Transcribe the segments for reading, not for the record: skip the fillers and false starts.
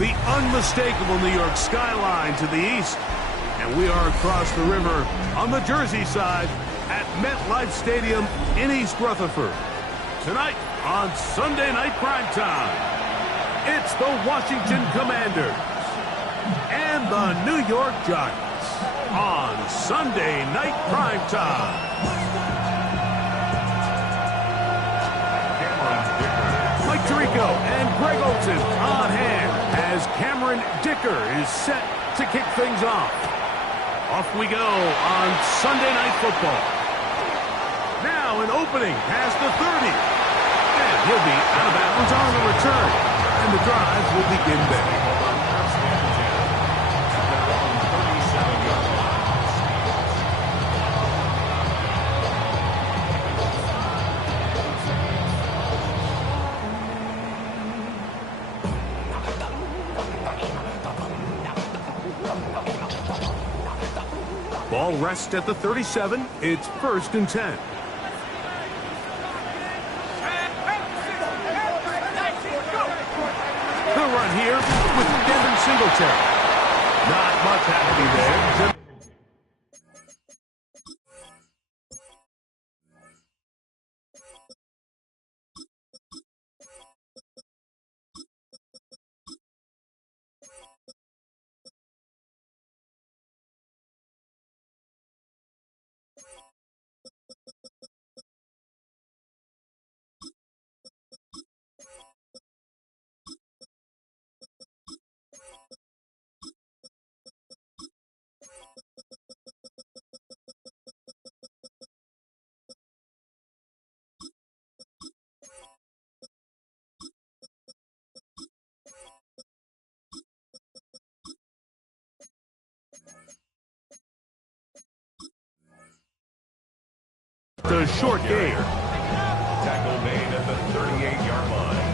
the unmistakable New York skyline to the east. And we are across the river on the Jersey side at MetLife Stadium in East Rutherford. Tonight on Sunday Night Primetime, it's the Washington Commanders and the New York Giants on Sunday Night Primetime. Mike Tirico and Greg Olson on hand as Cameron Dicker is set to kick things off. Off we go on Sunday Night Football. Now an opening past the 30. And he'll be out of bounds on the return. And the drive will begin there. Ball rests at the 37. It's 1st and 10. The run here with Devin Singletary. Not much happening there. The short game. Tackle made at the 38-yard line.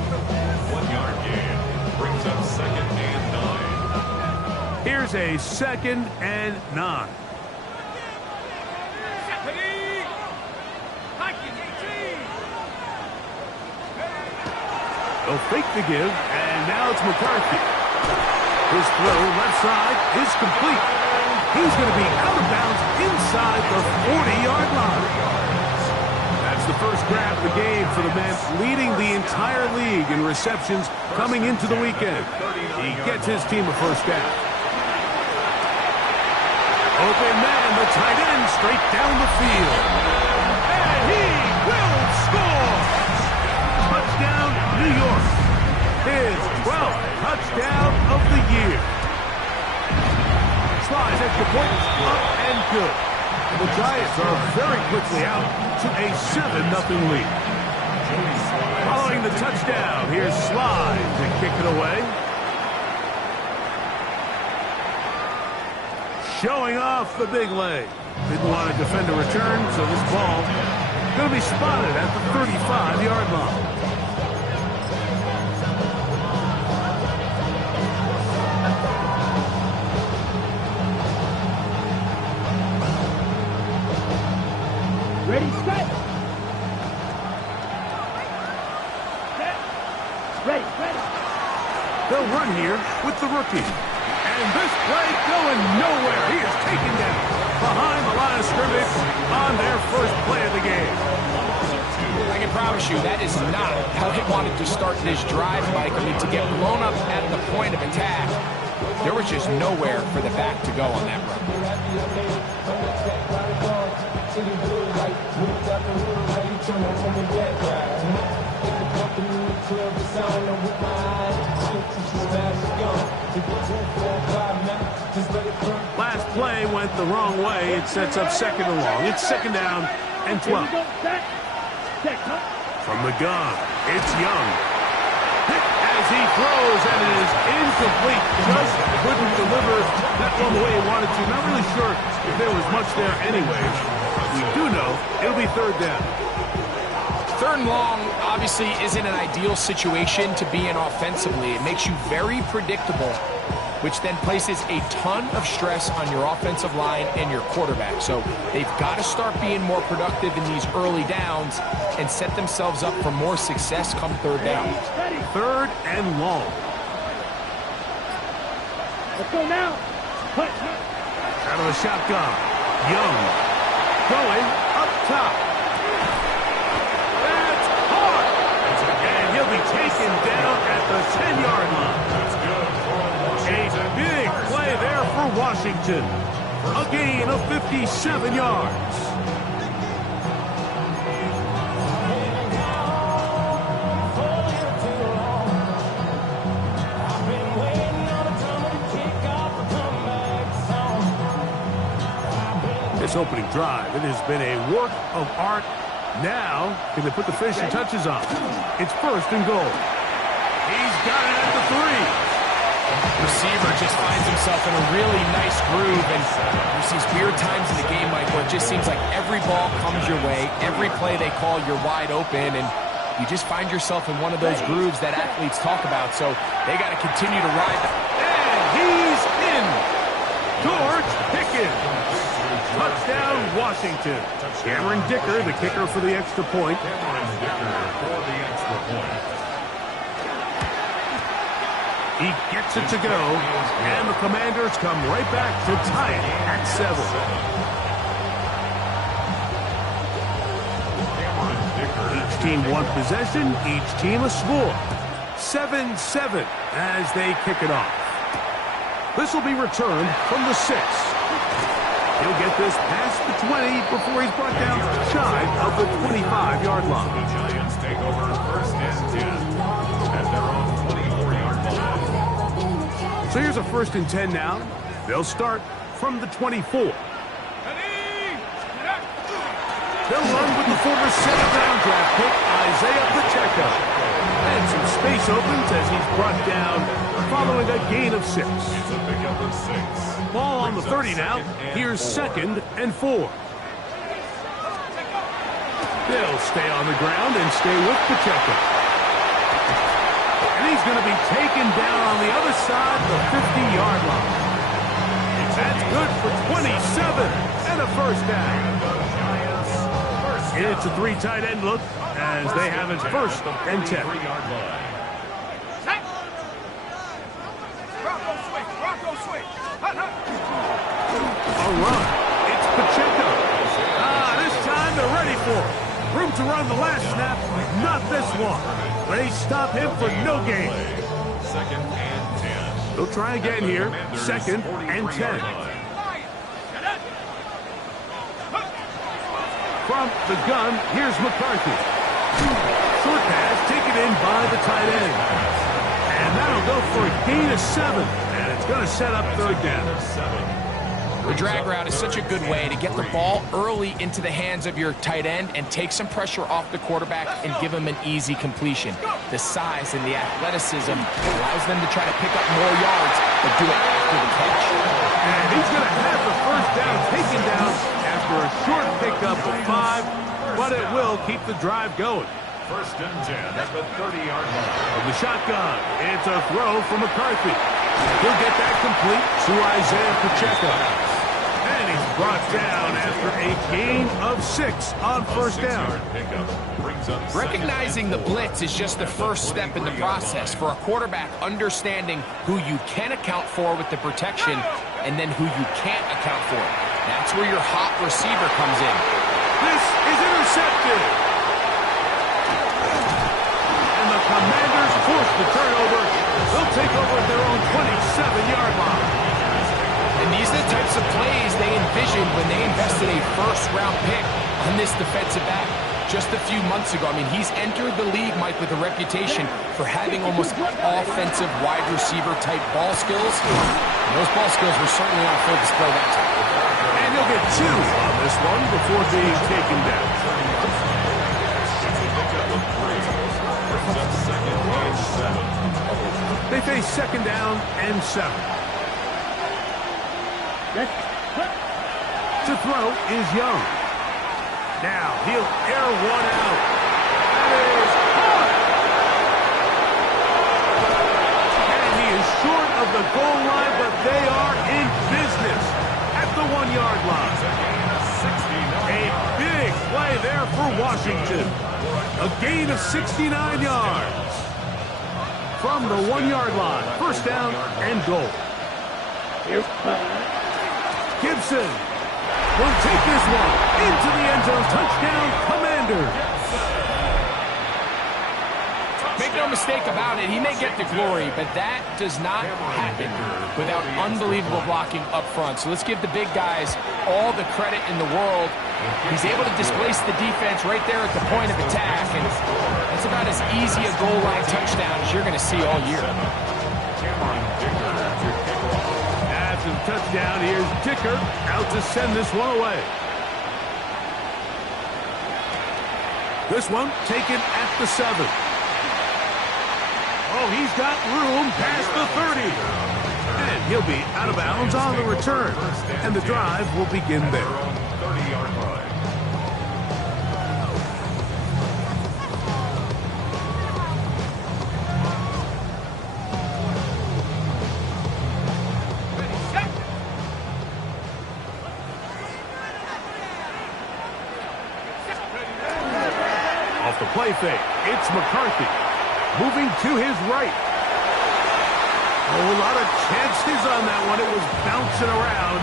1 yard gain. Brings up 2nd and 9. Here's a 2nd and 9. They'll fake the give, and now it's McCarthy. His throw left side is complete. He's going to be out of bounds inside the 40-yard line. That's the first grab of the game for the man leading the entire league in receptions coming into the weekend. He gets his team a first down. Open man, the tight end, straight down the field. And he will score! Touchdown, New York. His 12th touchdown of the year. Slides at the point, up and good. The Giants are very quickly out to a 7-0 lead. Following the touchdown, here's Slide to kick it away. Showing off the big leg. Didn't want to defend a return, so this ball going to be spotted at the 35-yard line. Ready, set. Set. Ready. They'll run here with the rookie. And this play going nowhere. He is taken down behind the line of scrimmage on their first play of the game. I can promise you that is not how they wanted to start this drive, Mike. I mean, to get blown up at the point of attack, there was just nowhere for the back to go on that run. Last play went the wrong way. It sets up 2nd and long. It's 2nd down and 12. From the gun, it's Young. Hit as he throws, and it is incomplete. Just couldn't deliver that one the way he wanted to. Not really sure if there was much there anyways. We do know it'll be 3rd down. 3rd and long obviously isn't an ideal situation to be in offensively. It makes you very predictable, which then places a ton of stress on your offensive line and your quarterback. So they've got to start being more productive in these early downs and set themselves up for more success come 3rd down. 3rd and long. Let's go now. Put. Out of the shotgun. Young going up top. That's hard. And he'll be taken down at the 10-yard line. That's good for Washington. A big play there for Washington. A gain of 57 yards. This opening drive, it has been a work of art. Now, can they put the finishing touches on? It's first and goal. He's got it at the 3. Receiver just finds himself in a really nice groove, and there's these weird times in the game, Mike, where it just seems like every ball comes your way, every play they call, you're wide open, and you just find yourself in one of those grooves that athletes talk about, so they got to continue to ride. And he's in. George Pickens. Touchdown, Washington. Cameron Dicker, the kicker for the extra point. Cameron Dicker for the extra point. He gets it to go, and the Commanders come right back to tie it at 7. Each team one possession, each team a score. 7-7 as they kick it off. This will be returned from the 6. He'll get this past the 20 before he's brought down shy of the 25-yard line. The Giants take over first and 10 at their own 24-yard line. So here's a first and 10 now. They'll start from the 24. They'll run with the former second-round draft pick, Isaiah Pacheco. And some space opens as he's brought down following a gain of 6. It's a pickup of 6. Ball on the 30 now. Here's 2nd and 4. They'll stay on the ground and stay with Pacheco. And he's going to be taken down on the other side of the 50-yard line. That's good for 27 and a first down. It's a 3 tight end look as they have it first and 10. A run. It's Pacheco. This time they're ready for it. Room to run the last snap. Not this one. They stop him for no gain. 2nd and 10. They'll try again here. 2nd and 10. From the gun, here's McCarthy. Short pass taken in by the tight end. And that'll go for a gain of 7. And it's going to set up 3rd down. The drag route is such a good way to get the ball early into the hands of your tight end and take some pressure off the quarterback and give him an easy completion. The size and the athleticism allows them to try to pick up more yards, but do it after the catch. And he's going to have the first down taken down after a short pickup of 5, but it will keep the drive going. First and 10 at the 30-yard line. From the shotgun, it's a throw from McCarthy. He'll get that complete to Isaiah Pacheco. And he's brought down after a gain of 6 on first down. Recognizing the blitz is just the first step in the process for a quarterback understanding who you can account for with the protection and then who you can't account for. That's where your hot receiver comes in. This is intercepted. And the Commanders force the turnover. They'll take over at their own 27-yard line. And these are the types of plays they envisioned when they invested a first-round pick on this defensive back just a few months ago. I mean, he's entered the league, Mike, with a reputation for having almost offensive wide receiver-type ball skills. And those ball skills were certainly on full display that time. And he'll get 2 on this one before being taken down. They face 2nd down and 7. To throw is Young. Now he'll air one out. That is caught. And he is short of the goal line, but they are in business at the 1-yard line. A big play there for Washington. A gain of 69 yards. From the 1-yard line, first down and goal. Here's Gibson will take this one into the end zone. Touchdown, Commander. Make no mistake about it, he may get the glory, but that does not happen without unbelievable blocking up front. So let's give the big guys all the credit in the world. He's able to displace the defense right there at the point of attack, and that's about as easy a goal line touchdown as you're going to see all year. After the touchdown, here's Dicker out to send this one away. This one taken at the 7. Oh, he's got room past the 30. And he'll be out of bounds on the return. And the drive will begin there. 30-yard line. Off the play fake, it's McCarthy. Moving to his right. Oh, a lot of chances on that one. It was bouncing around,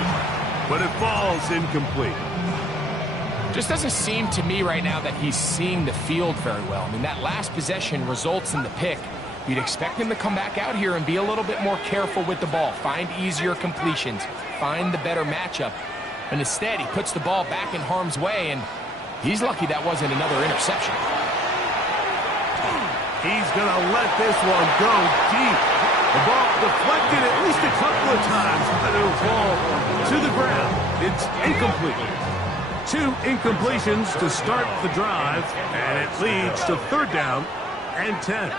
but it falls incomplete. Just doesn't seem to me right now that he's seeing the field very well. I mean, that last possession results in the pick. You'd expect him to come back out here and be a little bit more careful with the ball, find easier completions, find the better matchup. And instead, he puts the ball back in harm's way, and he's lucky that wasn't another interception. He's going to let this one go deep. The ball deflected at least a couple of times, but it'll fall to the ground. It's incomplete. 2 incompletions to start the drive, and it leads to 3rd down and 10.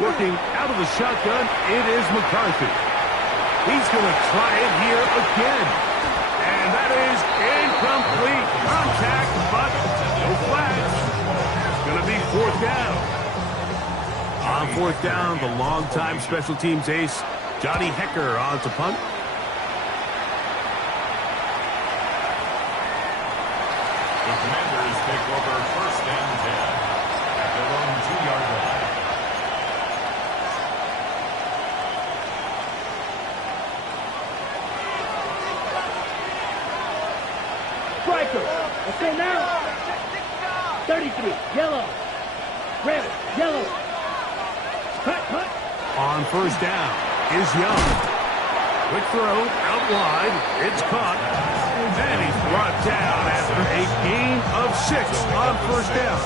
Working out of the shotgun, it is McCarthy. He's going to try it here again. And that is incomplete. Contact, but no flags. It's going to be 4th down. On 4th down, the longtime special teams ace, Johnny Hecker, on to punt. The Commanders take over 1st and 10 at their own 2-yard line. striker. Okay, now. 33, yellow. Red, yellow. Cut. On 1st down is Young. Quick throw, out wide. It's caught. And he's brought down after a gain of 6 on 1st down.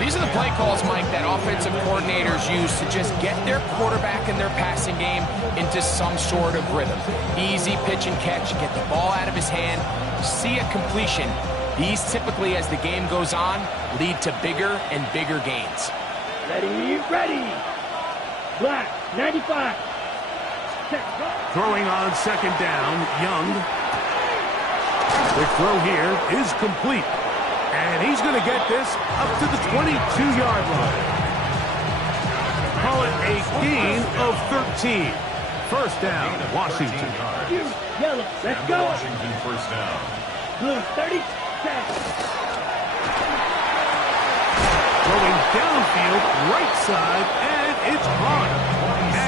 These are the play calls, Mike, that offensive coordinators use to just get their quarterback and their passing game into some sort of rhythm. Easy pitch and catch, get the ball out of his hand, see a completion. These typically, as the game goes on, lead to bigger and bigger gains. Ready. Black, 95. Throwing on 2nd down, Young. Quick throw here is complete. And he's going to get this up to the 22-yard line. Call it a gain of 13. 1st down, Washington. Yellow, let's go. Washington 1st down. Blue, 30. Going downfield, right side, and it's caught.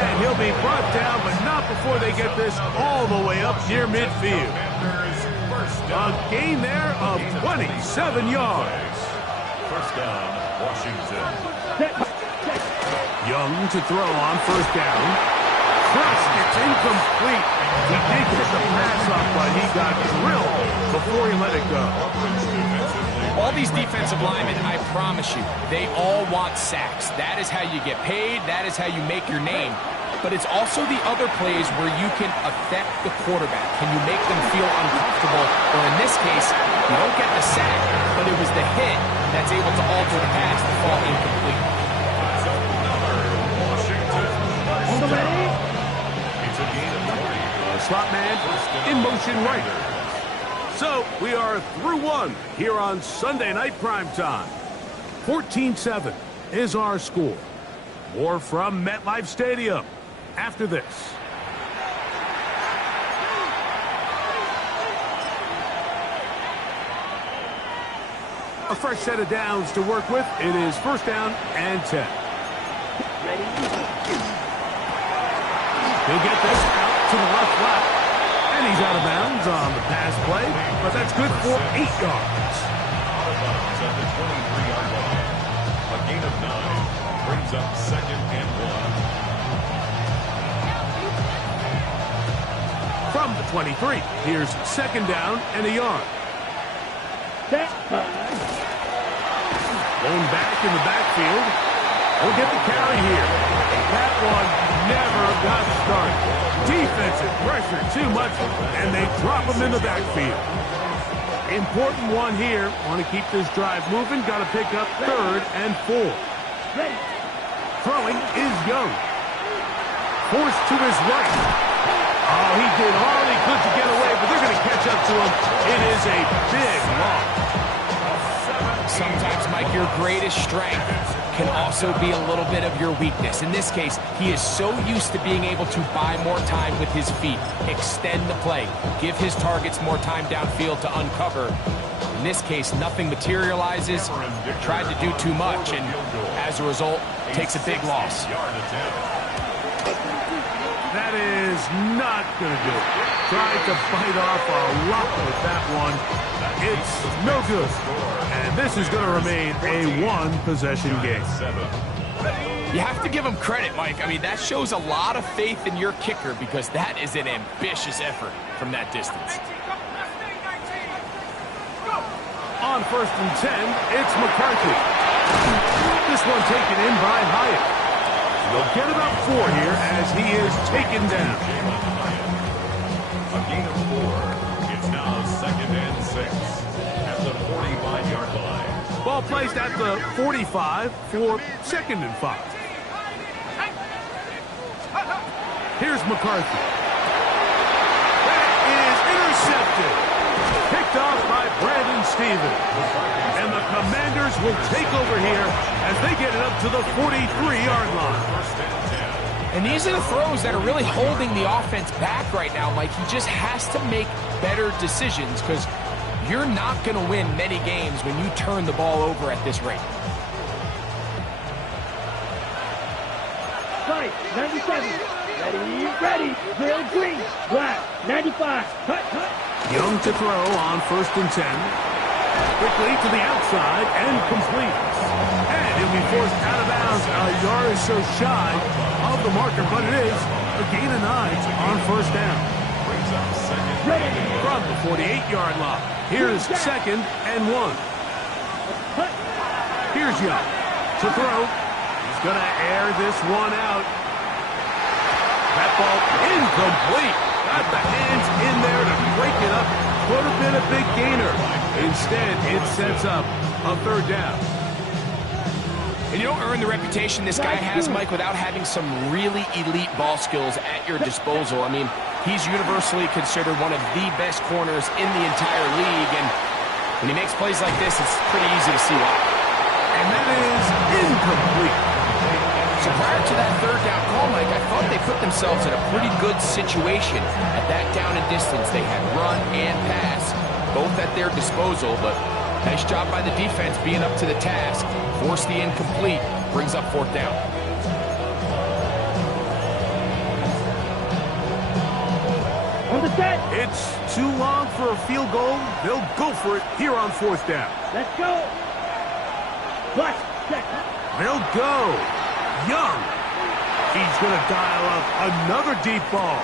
And he'll be brought down, but not before they get this all the way up near midfield. A gain there of 27 yards. 1st down, Washington. Young to throw on 1st down. Cross gets incomplete. He did get the pass up, but he got drilled before he let it go. All these defensive linemen, I promise you, they all want sacks. That is how you get paid. That is how you make your name. But it's also the other plays where you can affect the quarterback. Can you make them feel uncomfortable? Or in this case, you don't get the sack, but it was the hit that's able to alter the pass to fall incomplete. On the ready. It's a gain of 20. Slot man in motion right. So we are through 1 here on Sunday Night Primetime. 14-7 is our score. More from MetLife Stadium after this. A fresh set of downs to work with. It is 1st down and 10. Ready? He'll get this out to the left flat. And he's out of bounds on the pass play, but that's good for 8 yards. Out of bounds at the 23-yard line. A gain of 9 brings up 2nd and 1. From the 23, here's 2nd down and a yard. Set. Going back in the backfield. We'll get the carry here. That one never got started. Defensive pressure too much, and they drop him in the backfield. Important one here. Want to keep this drive moving. Got to pick up 3rd and 4. Ready. Throwing is Young. Forced to his right. Oh, he did all he could to get away, but they're going to catch up to him. It is a big loss. Sometimes, Mike, your greatest strength can also be a little bit of your weakness. In this case, he is so used to being able to buy more time with his feet, extend the play, give his targets more time downfield to uncover. In this case, nothing materializes, tried to do too much, and as a result, takes a big loss. That is not going to do it. Tried to bite off a lot with that one. It's no good. And this is going to remain a 1-possession game. You have to give him credit, Mike. I mean, that shows a lot of faith in your kicker because that is an ambitious effort from that distance. On 1st and 10, it's McCarthy. This one taken in by Hyatt. They'll get about 4 here as he is taken down. A gain of 4. It's now 2nd and 6 at the 45-yard line. Ball placed at the 45 for 2nd and 5. Here's McCarthy. That is intercepted. Picked off by Brandon Stevens. And the Commanders will take over here as they get it up to the 43-yard line. And these are the throws that are really holding the offense back right now, Mike. He just has to make better decisions because you're not going to win many games when you turn the ball over at this rate. Right. 97. Ready. Drill green. Black. 95. Cut. Young to throw on 1st and 10. Quickly to the outside and complete. And he'll be forced out of bounds a yard or so shy of the marker, but it is a gain of 9 on 1st down. From the 48-yard line, here's 2nd and 1. Here's Young to throw. He's going to air this one out. That ball incomplete. Got the hands in there to break it up. Could have been a big gainer. Instead, it sets up a 3rd down. And you don't earn the reputation this guy has, Mike, without having some really elite ball skills at your disposal. I mean, he's universally considered one of the best corners in the entire league, and when he makes plays like this, it's pretty easy to see why. And that is incomplete. So prior to that 3rd down call, Mike, I thought they put themselves in a pretty good situation at that down and distance. They had run and pass, both at their disposal, but nice job by the defense being up to the task. Force the incomplete, brings up 4th down. On the set. It's too long for a field goal. They'll go for it here on 4th down. Let's go. Black. Set. They'll go. Young. He's going to dial up another deep ball.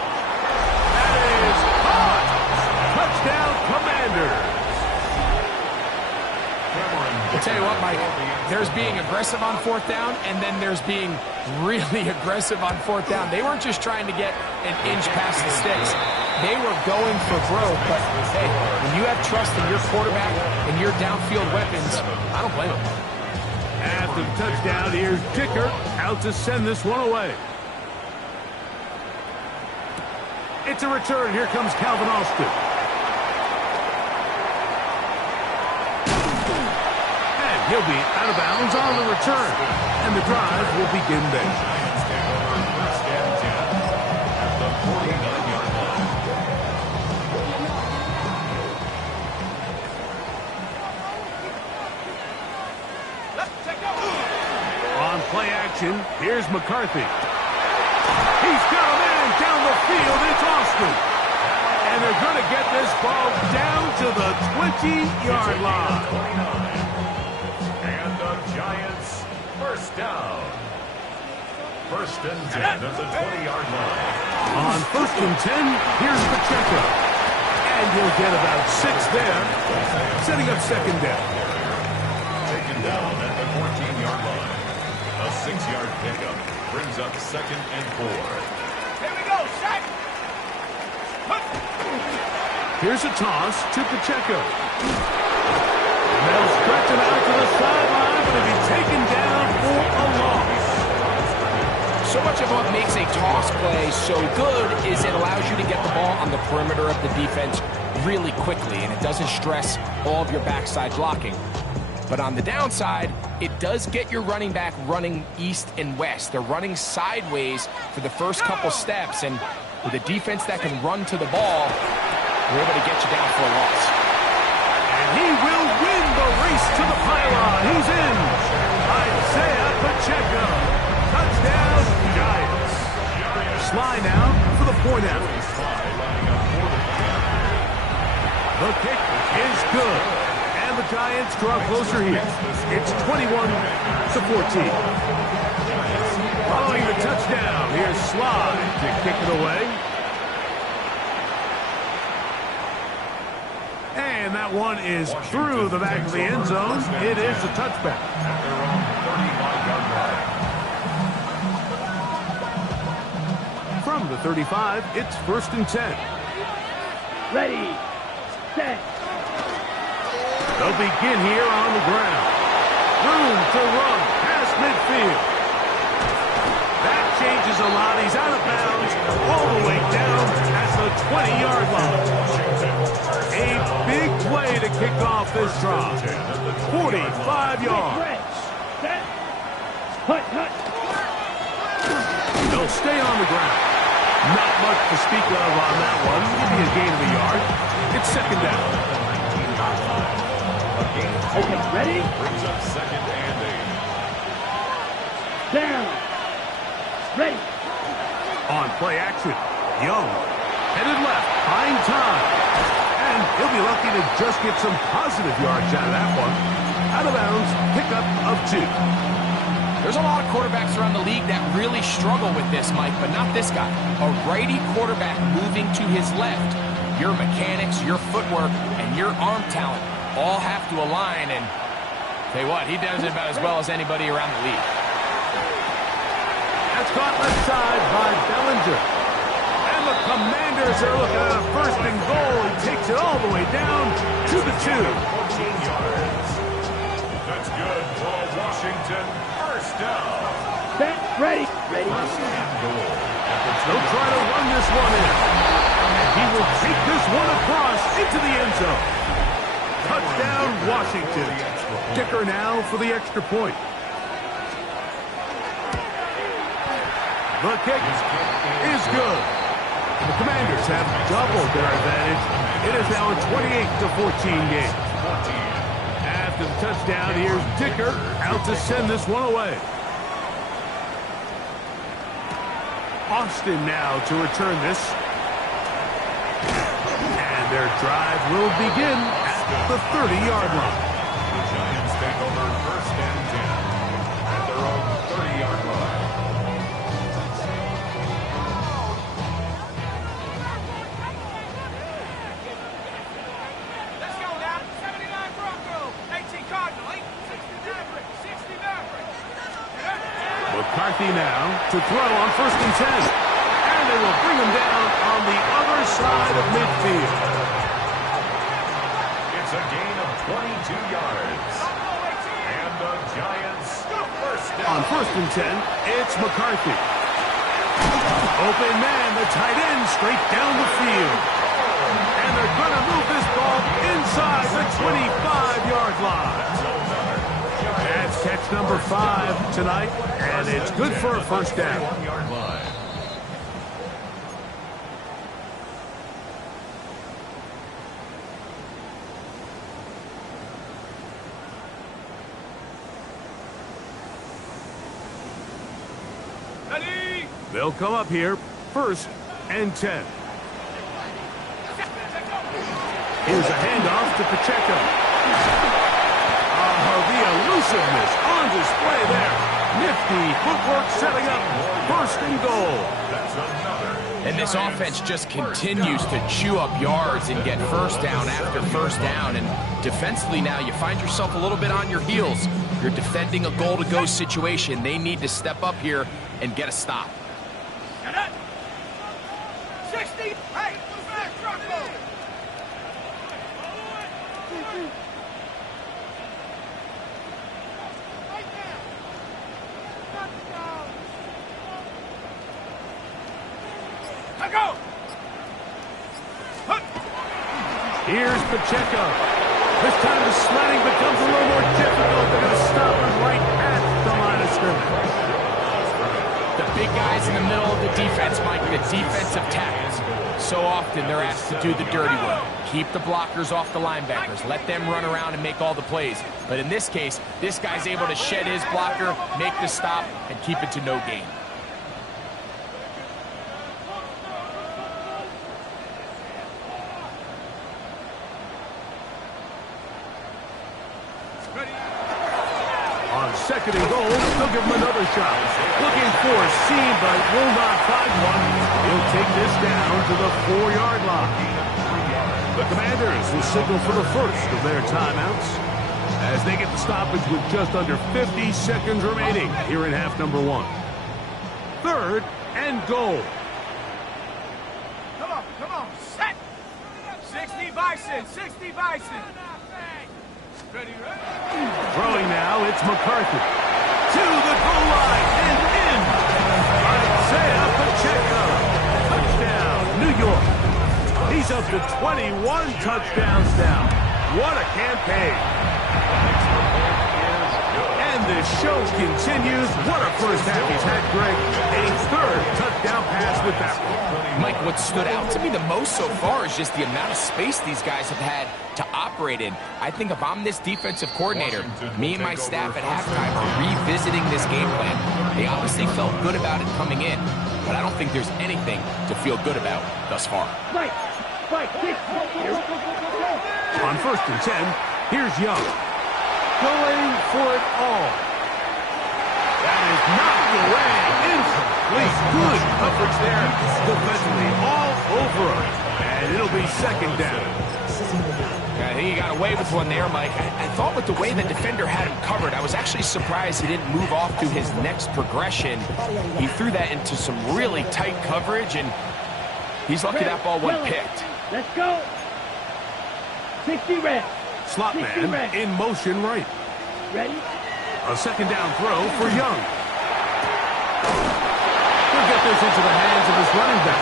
That is caught. Touchdown, Commanders. I'll tell you what, Mike, there's being aggressive on 4th down, and then there's being really aggressive on 4th down. They weren't just trying to get an inch past the sticks. They were going for broke, but hey, when you have trust in your quarterback and your downfield weapons, I don't blame them. After the touchdown, here's Dicker out to send this one away. It's a return. Here comes Calvin Austin. And he'll be out of bounds on the return. And the drive will begin there. play action. Here's McCarthy. He's got a man down the field. It's Austin. And they're going to get this ball down to the 20-yard line. And the Giants first down. First and 10 at the 20-yard line. On first and 10, here's Pacheco. And he'll get about 6 there, setting up second down. Taken down at the 14-yard line. A 6-yard pickup brings up second and 4. Here we go, set. Here's a toss to Pacheco. And they'll stretch him out to the sideline, but he'll be taken down for a loss. So much of what makes a toss play so good is it allows you to get the ball on the perimeter of the defense really quickly, and it doesn't stress all of your backside blocking. But on the downside, it does get your running back running east and west. They're running sideways for the first couple steps, and with a defense that can run to the ball, we're able to get you down for a loss. And he will win the race to the pylon. He's in. Isaiah Pacheco. Touchdown, Giants. Sly now for the point out. The kick is good. And the Giants draw closer here. It's 21-14. Following the touchdown, here's Sly to kick it away. And that one is through the back of the end zone. It is a touchback. At their own 35-yard line. From the 35, it's first and 10. Ready, set. They'll begin here on the ground. Room to run past midfield. That changes a lot. He's out of bounds all the way down at the 20-yard line. A big play to kick off this drive. 45 yards. Set. Hut, hut. They'll stay on the ground. Not much to speak of on that one. Give me a gain of a yard. It's second down. Okay, ready? Brings up second and 8. Down. Ready. On play action, Young. Headed left, buying time. And he'll be lucky to just get some positive yards out of that one. Out of bounds, pickup of 2. There's a lot of quarterbacks around the league that really struggle with this, Mike, but not this guy. A righty quarterback moving to his left. Your mechanics, your footwork, and your arm talent all have to align, and tell you what, he does it about as well as anybody around the league. That's caught left side by Bellinger. And the Commanders are looking at a first and goal. He takes it all the way down to the 2. 14 yards. That's good for Washington. First down. Set. Ready. Ready. First and goal. They'll try to run this one in. And he will take this one across into the end zone. Touchdown, Washington. Kicker now for the extra point. The kick is good. The Commanders have doubled their advantage. It is now a 28-14 game. After the touchdown, here's Dicker out to send this one away. Austin now to return this. And their drive will begin at the 30-yard line. The Giants take over first and 10 at their own 30-yard line. Let's go now. 79 Bronco, 18 Cardinal, 60 Maverick, 60 Maverick. McCarthy now to throw on first and 10. And they will bring him down on the other side of midfield. It's a gain of 22 yards. And the Giants first down. On first and 10, it's McCarthy. Open man, the tight end, straight down the field. And they're going to move this ball inside the 25-yard line. That's catch number 5 tonight, and it's good for a first down. 1-yard line. They'll come up here, 1st and 10. Here's a handoff to Pacheco. The elusiveness on display there. Nifty footwork setting up 1st and goal. And this offense just continues to chew up yards and get 1st down after 1st down. And defensively now, you find yourself a little bit on your heels. You're defending a goal-to-go situation. They need to step up here and get a stop. 60. Hey, back, Bronco. Go. Here's Pacheco. This time the sliding becomes a little more difficult. They're going to stop him right at the line of scrimmage. The big guys in the middle of the defense, Mike, the defensive tackles. So often they're asked to do the dirty work. Keep the blockers off the linebackers. Let them run around and make all the plays. But in this case, this guy's able to shed his blocker, make the stop, and keep it to no gain. On 2nd and goal, they'll give him another shot. Looking for a seam, but will not find one. He'll take this down to the 4-yard line. The Commanders will signal for the 1st of their timeouts as they get the stoppage with just under 50 seconds remaining here in half number 1. 3rd and goal. Come on, set. 60 Bison, 60 Bison. Ready, Throwing now, it's McCarthy. To the goal line and in. Isaiah Pacheco. Touchdown, New York. He's up to 21 touchdowns now. What a campaign. And the show continues. What a first half he's had, Greg. A 3rd touchdown pass with that one. Mike, what stood out to me the most so far is just the amount of space these guys have had to operate in. I think if I'm this defensive coordinator, me and my staff at halftime are revisiting this game plan. They obviously felt good about it coming in, but I don't think there's anything to feel good about thus far. Right. On 1st and 10, here's Young. Going for it all. That is knocked away. Incomplete. Good coverage there. Defensively all over him. And it'll be 2nd down. I think he got away with one there, Mike. I thought with the way the defender had him covered, I was actually surprised he didn't move off to his next progression. He threw that into some really tight coverage, and he's lucky that ball wasn't picked. Let's go. 60 red. Slot man in motion right. Ready? A 2nd down throw for Young. He'll get this into the hands of his running back.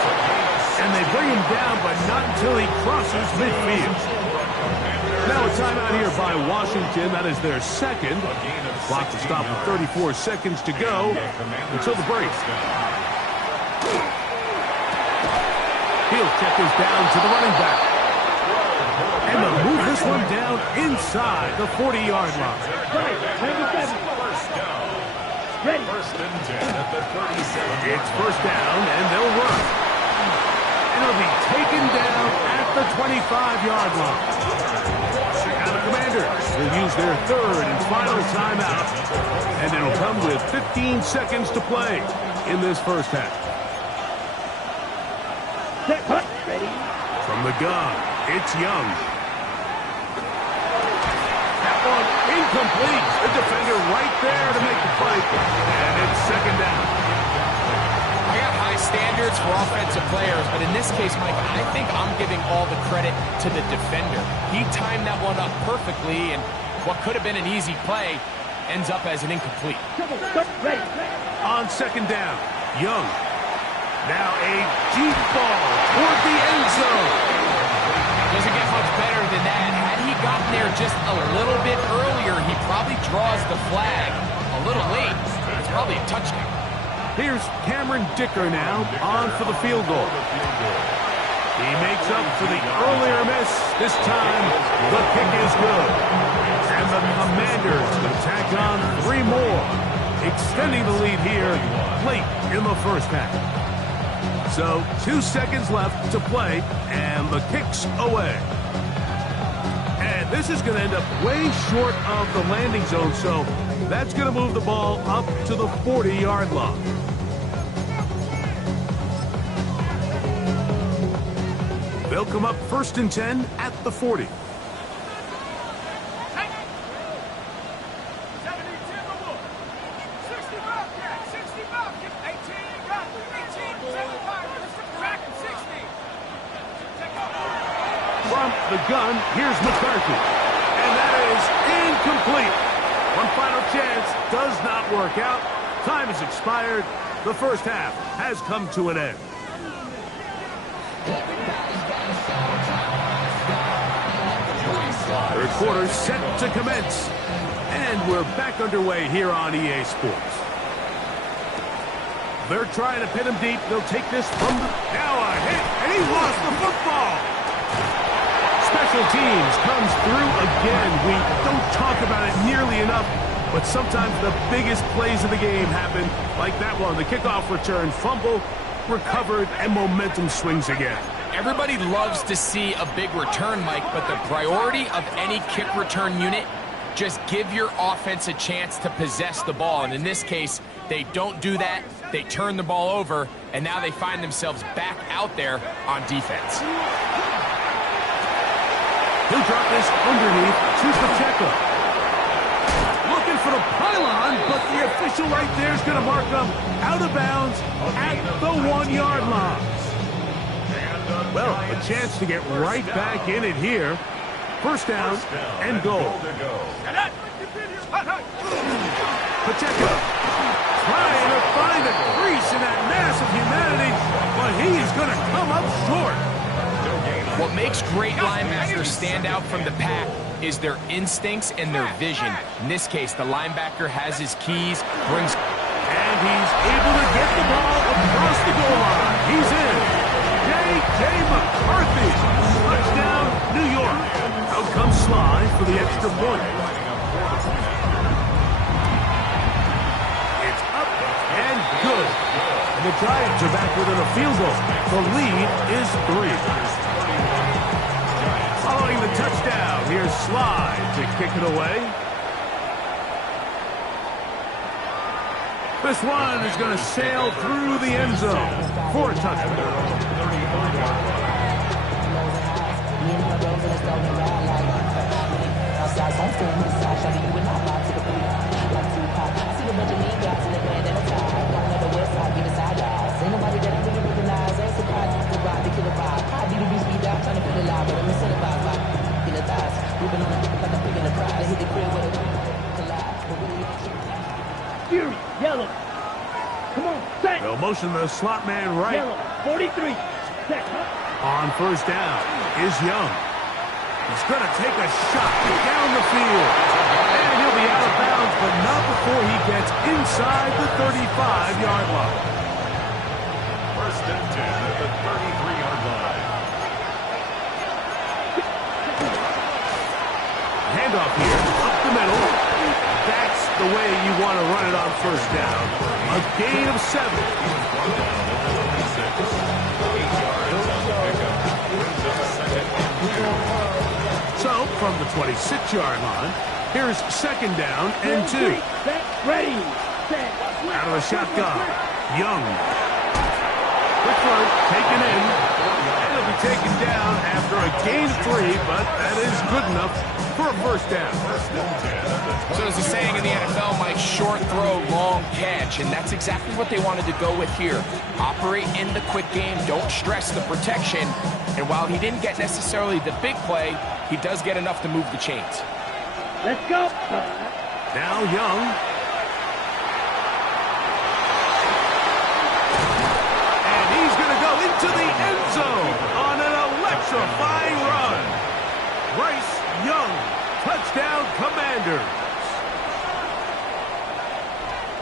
And they bring him down, but not until he crosses midfield. Now a timeout here by Washington. That is their 2nd. Clock to stop with 34 seconds to go until the break. He'll check this down to the running back. And they'll move this one down inside the 40-yard line. Right. 97. Ready. 1st and 10 at the 37. It's 1st down, and they'll run. And it'll be taken down at the 25-yard line. Now the Commanders will use their 3rd and final timeout. And it'll come with 15 seconds to play in this first half. Ready. From the gun, it's Young. That one incomplete. The defender right there to make the play. And it's 2nd down. I got high standards for offensive players, but in this case, Mike, I think I'm giving all the credit to the defender. He timed that one up perfectly, and what could have been an easy play ends up as an incomplete. Ready. On 2nd down, Young. Now a deep ball toward the end zone. Doesn't get much better than that. Had he gotten there just a little bit earlier, he probably draws the flag a little late. It's probably a touchdown. Here's Cameron Dicker now on for the field goal. He makes up for the earlier miss. This time, the kick is good. And the Commanders can tack on 3 more extending the lead here late in the first half. So 2 seconds left to play, and the kick's away. And this is going to end up way short of the landing zone, so that's going to move the ball up to the 40-yard line. They'll come up 1st and 10 at the 40. From the gun, here's McCarthy. And that is incomplete. One final chance does not work out. Time has expired. The first half has come to an end. Third quarter set to commence. And we're back underway here on EA Sports. They're trying to pin him deep. They'll take this from the... Now a hit, and he lost the football. Special teams comes through again. We don't talk about it nearly enough, but sometimes the biggest plays of the game happen, like that one. The kickoff return, fumble, recovered, and momentum swings again. Everybody loves to see a big return, Mike, but the priority of any kick return unit, just give your offense a chance to possess the ball. And in this case, they don't do that. They turn the ball over, and now they find themselves back out there on defense. He'll drop this underneath to Pacheco. Looking for the pylon, but the official right there is going to mark him out of bounds at the 1-yard line. Well, a chance to get right back in it here. First down and goal. Pacheco trying to find a crease in that mass of humanity, but he's going to come up short. What makes great linebackers stand out from the pack is their instincts and their vision. In this case, the linebacker has his keys, brings... And he's able to get the ball across the goal line. He's in. J.J. McCarthy. Touchdown, New York. Out comes Sly for the extra point. It's up and good. And the Giants are back within a field goal. The lead is 3. Following the touchdown, here's Sly to kick it away. This one is going to sail through the end zone for a touchdown. Fury, yellow. Come on, set. They'll motion the slot man right. Yellow, 43. Set. On first down is Young. He's going to take a shot down the field. And he'll be out of bounds, but not before he gets inside the 35-yard line. First and 10 at the 33-yard line. Handoff here, up the middle. That's the way you want to run it on first down. A gain of 7. So, from the 26-yard line, here's second down and 2. Set, ready, set. Out of the shotgun, Young. Quick throw, taken in. And he'll be taken down after a gain of 3, but that is good enough for a first down. So there's a saying in the NFL, Mike, short throw, long catch, and that's exactly what they wanted to go with here. Operate in the quick game, don't stress the protection, and while he didn't get necessarily the big play, he does get enough to move the chains. Let's go. Now Young. And he's going to go into the end zone on an electrifying run. Bryce Young, touchdown Commanders.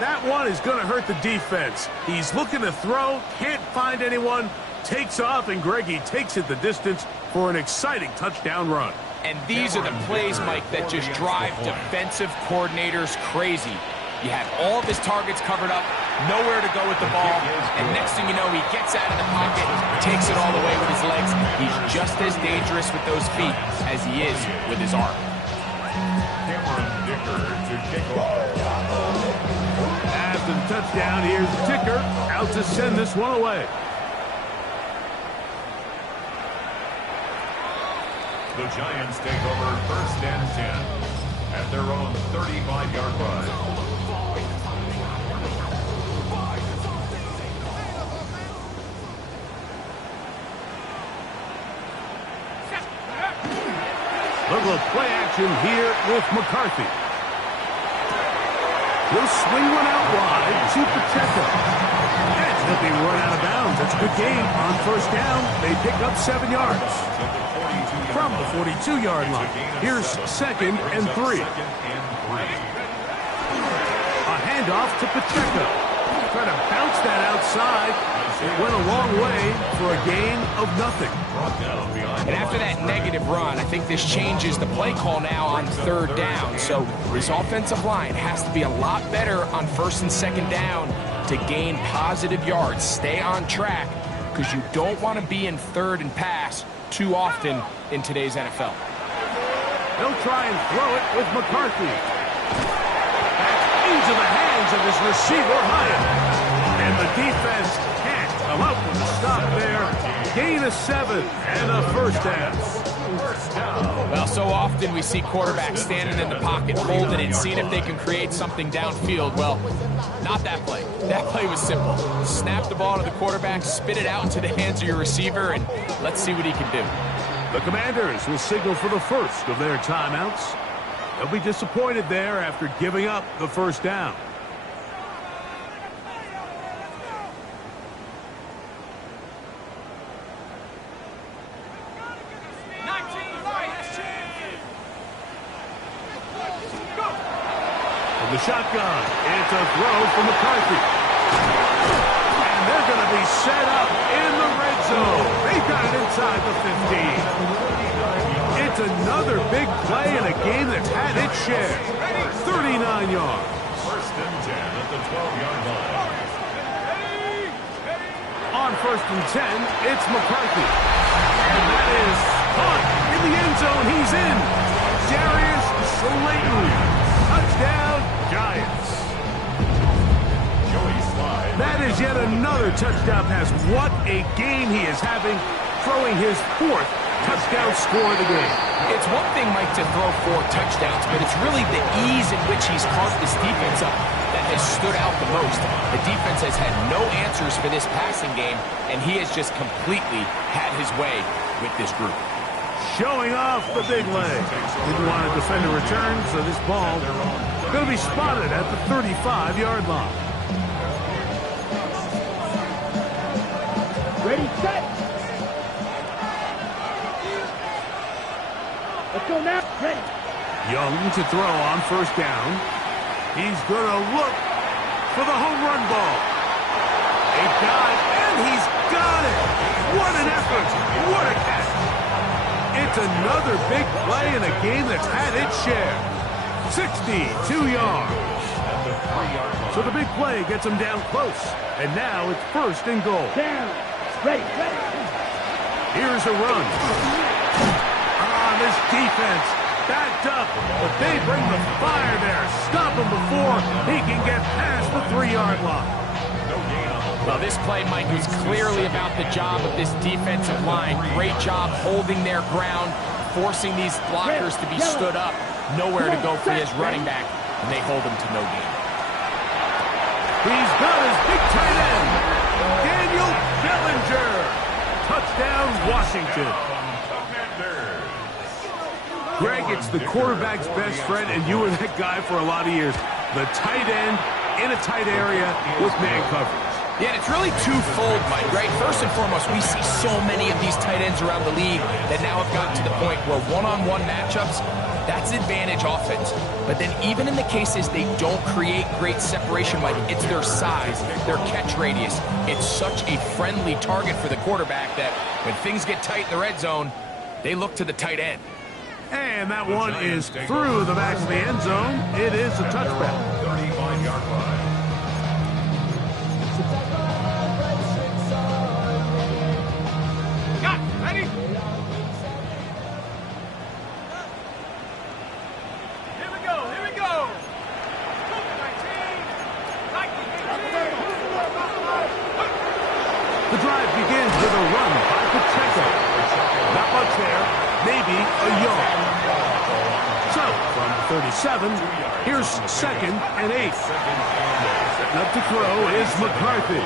That one is going to hurt the defense. He's looking to throw, can't find anyone, takes off, and Greggy takes it the distance for an exciting touchdown run. And these are the plays, Mike, that just drive defensive coordinators crazy. You have all of his targets covered up, nowhere to go with the ball, and next thing you know, he gets out of the pocket, takes it all the way with his legs. He's just as dangerous with those feet as he is with his arm. To kick off. After the touchdown, here's Dicker out to send this one away. The Giants take over 1st and 10 at their own 35-yard line. Little play action here with McCarthy. He'll swing one out wide to Pacheco. That's going to be run out of bounds. That's a good gain on 1st down. They pick up 7 yards from the 42-yard line. Here's 2nd and 3. A handoff to Pacheco. Try to bounce that outside. It went a long way for a gain of nothing. And after that negative run, I think this changes the play call now on 3rd down. So this offensive line has to be a lot better on 1st and 2nd down to gain positive yards. Stay on track because you don't want to be in 3rd and pass too often in today's NFL. They'll try and throw it with McCarthy. Back into the hands of his receiver, Hyatt. And the defense can't come up with a stop there. Gain of 7 and a 1st down. Well, so often we see quarterbacks standing in the pocket, holding it, seeing if they can create something downfield. Well, not that play. That play was simple. Snap the ball to the quarterback, spit it out into the hands of your receiver, and let's see what he can do. The Commanders will signal for the first of their timeouts. They'll be disappointed there after giving up the 1st down. The shotgun. It's a throw from McCarthy. And they're going to be set up in the red zone. They got it inside the 15. It's another big play in a game that's had its share. 39 yards. 1st and 10 at the 12-yard line. On 1st and 10, it's McCarthy. And that is caught in the end zone. He's in. Darius Slayton. Touchdown, Giants. That is yet another touchdown pass. What a game he is having, throwing his 4th touchdown score of the game. It's one thing, Mike, to throw 4 touchdowns, but it's really the ease in which he's carved this defense up that has stood out the most. The defense has had no answers for this passing game, and he has just completely had his way with this group. Showing off the big leg. Didn't want to defend a return, so this ball going to be spotted at the 35-yard line. Ready, set. Let's go now. Ready. Young to throw on 1st down. He's going to look for the home run ball. A dive, and he's got it. What an effort. What a catch. It's another big play in a game that's had its share. 62 yards. So the big play gets him down close. And now it's 1st and goal. Down. Ready, ready. Here's a run. This defense backed up, but they bring the fire there. Stop him before he can get past the 3-yard line. Well, this play, Mike, was clearly about the job of this defensive line. Great job holding their ground, forcing these blockers to be stood up. Nowhere to go for his running back, and they hold him to no gain. He's got his big tight end, Daniel Bellinger. Touchdown, Washington. Greg, it's the quarterback's best friend, and you were that guy for a lot of years. The tight end in a tight area with man coverage. Yeah, and it's really twofold, Mike, right? First and foremost, we see so many of these tight ends around the league that now have gotten to the point where one-on-one matchups, that's advantage offense. But then even in the cases they don't create great separation, Mike, it's their size, their catch radius. It's such a friendly target for the quarterback that when things get tight in the red zone, they look to the tight end. And that one is through the back of the end zone. It is a touchback. 35-yard line. Got it. Ready? Here we go. Here we go. 19. The drive begins with a run by Pacheco. Not much there, maybe a yard. So, from 37, here's 2nd and 8. Setting up to throw is McCarthy.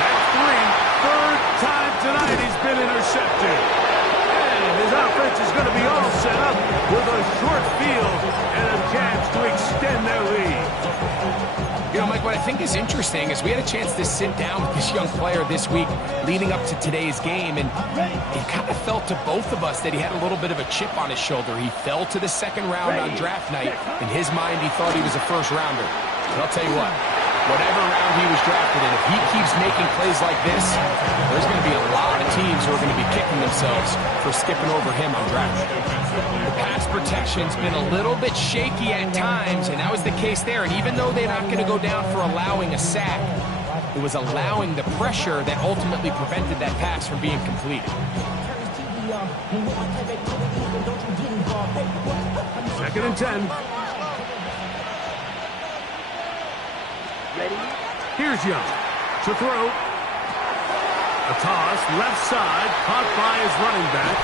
That's 3. Third time tonight he's been intercepted. And his offense is going to be all set up with a short field and a chance to extend their lead. You know, Mike, what I think is interesting is we had a chance to sit down with this young player this week leading up to today's game, and it kind of felt to both of us that he had a little bit of a chip on his shoulder. He fell to the 2nd round on draft night. In his mind, he thought he was a first-rounder. But I'll tell you what, whatever round he was drafted in, if he keeps making plays like this, there's going to be a lot of teams who are going to be kicking themselves for skipping over him on draft. The pass protection's been a little bit shaky at times, and that was the case there. And even though they're not going to go down for allowing a sack, it was allowing the pressure that ultimately prevented that pass from being completed. 2nd and 10. Ready? Here's Young to throw. A toss, left side, caught by his running back.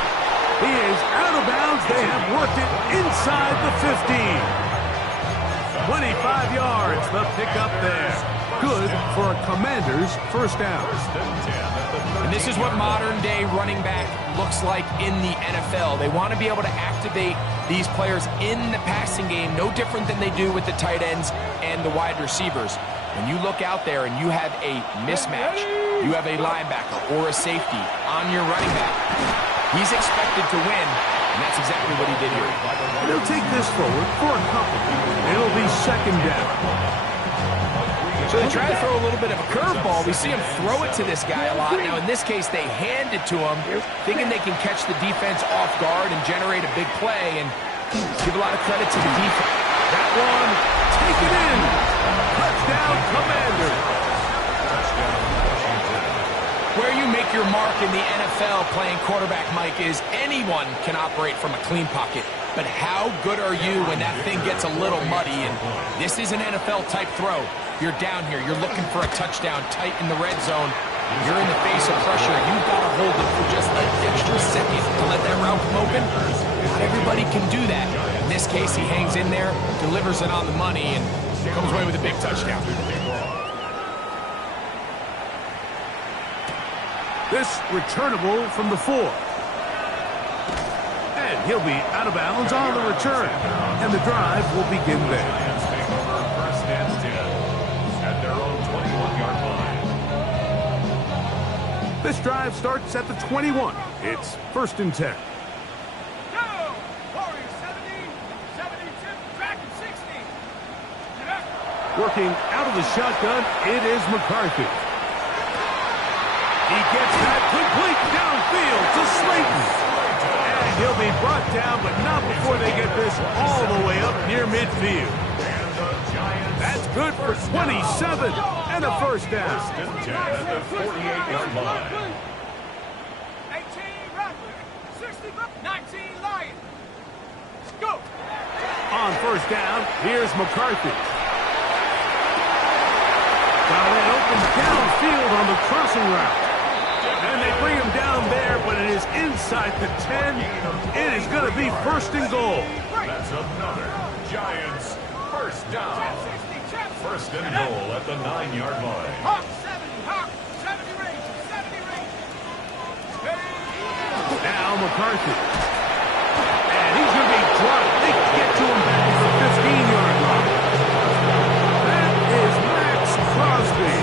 He is out of bounds. They have worked it inside the 15. 25 yards, the pickup there. Good for a Commanders first down. And this is what modern-day running back looks like in the NFL. They want to be able to activate these players in the passing game, no different than they do with the tight ends and the wide receivers. When you look out there and you have a mismatch, you have a linebacker or a safety on your running back, he's expected to win, and that's exactly what he did here. They'll take this forward for a couple. It'll be 2nd down. So they try to throw a little bit of a curveball. We see him throw it to this guy a lot. Now, in this case, they hand it to him, thinking they can catch the defense off guard and generate a big play, and give a lot of credit to the defense. That one, take it in. Touchdown, Commanders. Where you make your mark in the NFL playing quarterback, Mike, is anyone can operate from a clean pocket. But how good are you when that thing gets a little muddy? And this is an NFL-type throw. You're down here. You're looking for a touchdown tight in the red zone. You're in the face of pressure. You've got to hold it for just an extra second to let that route come open. Not everybody can do that. In this case, he hangs in there, delivers it on the money, and comes away with a big touchdown. This returnable from the 4. And he'll be out of bounds on the return. And the drive will begin there. Giants take over 1st and 10 at their own 21-yard line. This drive starts at the 21. It's 1st and 10. Go! Warriors 70, 72, Dragon 60. Working out of the shotgun, it is McCarthy. He gets that complete downfield to Slayton. And he'll be brought down, but not before they get this all the way up near midfield. That's good for 27 and a first down. 1st and 10 at the 48-yard line. 18 Raptors, 60, 19 Lions. Go! On 1st down, here's McCarthy. Got it open downfield on the crossing route. And they bring him down there, but it is inside the 10. It is going to be 1st and goal. That's another Giants first down. 1st and goal at the 9-yard line. Hawk 70, Hawk 70 range, 70 range. Now McCarthy. And he's going to be dropped. They get to him back at the 15-yard line. That is Max Crosby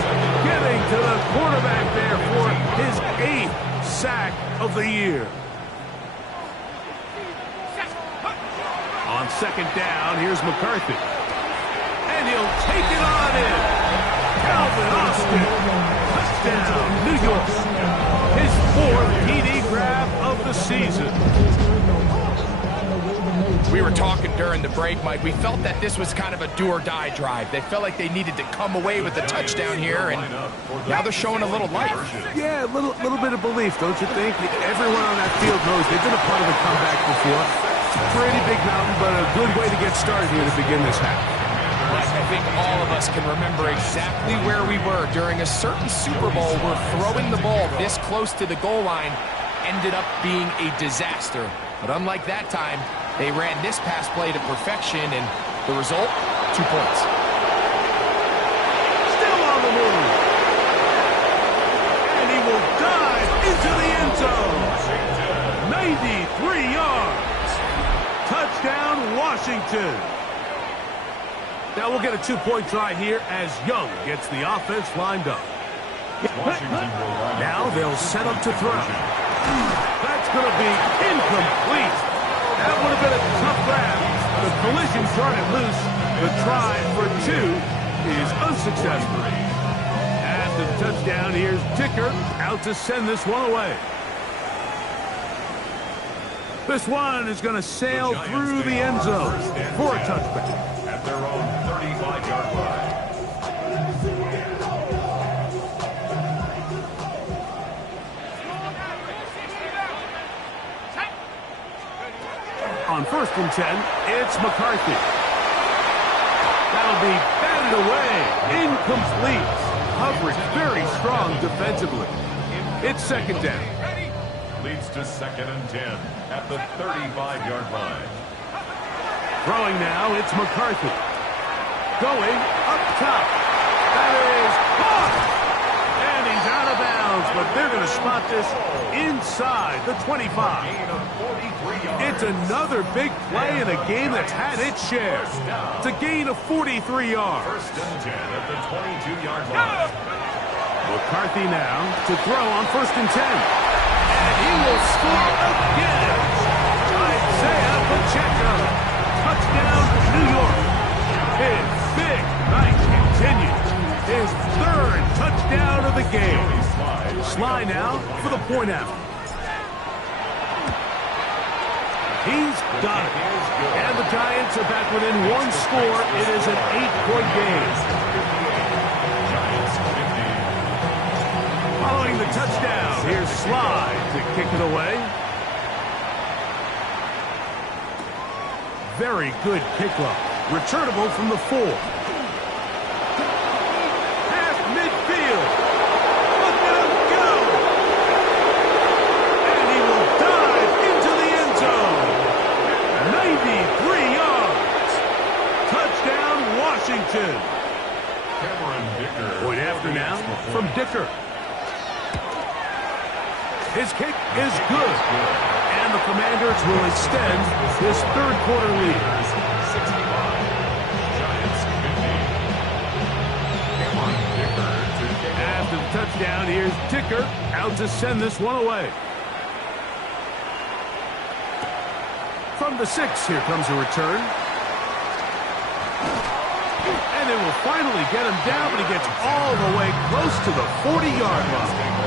getting to the quarterback there for his 8th sack of the year. On 2nd down, here's McCarthy. And he'll take it on in. Calvin Austin. Touchdown, New York. fourth TD grab of the season. We were talking during the break, Mike. We felt that this was kind of a do-or-die drive. They felt like they needed to come away with the touchdown here, and now they're showing a little life. Yeah, a little bit of belief, don't you think? Everyone on that field knows they've been a part of a comeback before. Pretty big mountain, but a good way to get started here to begin this half. Mike, I think all of us can remember exactly where we were during a certain Super Bowl where throwing the ball this close to the goal line ended up being a disaster. But unlike that time, they ran this pass play to perfection, and the result, 2 points. Still on the move. And he will dive into the end zone. 93 yards. Touchdown, Washington. Now we'll get a 2-point try here as Young gets the offense lined up. Now they'll set up to throw. That's going to be incomplete. That would have been a tough grab. The collision turned it loose. The try for 2 is unsuccessful. After the touchdown, here's Dicker out to send this one away. This one is going to sail through the end zone for a touchback. At their own 35-yard line. On 1st and 10, it's McCarthy. That'll be batted away. Incomplete. Coverage very strong defensively. It's 2nd down. Leads to 2nd and 10 at the 35-yard line. Throwing now, it's McCarthy. Going up top. That is caught. And he's out of bounds, but they're going to spot this inside the 25. It's another big play in a game that's had its share. It's a gain of 43 yards. 1st and 10 at the 22-yard line. McCarthy now to throw on 1st and 10. And he will score again. Isaiah Pacheco. Touchdown, New York. His big night continues. His 3rd touchdown of the game. Sly now for the point out. He's got it. And the Giants are back within 1 score. It is an 8-point game. Following the touchdown, here's Sly to kick it away. Very good kickoff. Returnable from the 4. Past midfield. Look at him go. And he will dive into the end zone. 93 yards. Touchdown, Washington. Point after now from Dicker. His kick is good. And the Commanders will extend this 3rd quarter lead. After the touchdown, here's Dicker out to send this one away. From the 6, here comes a return. And it will finally get him down, but he gets all the way close to the 40-yard line.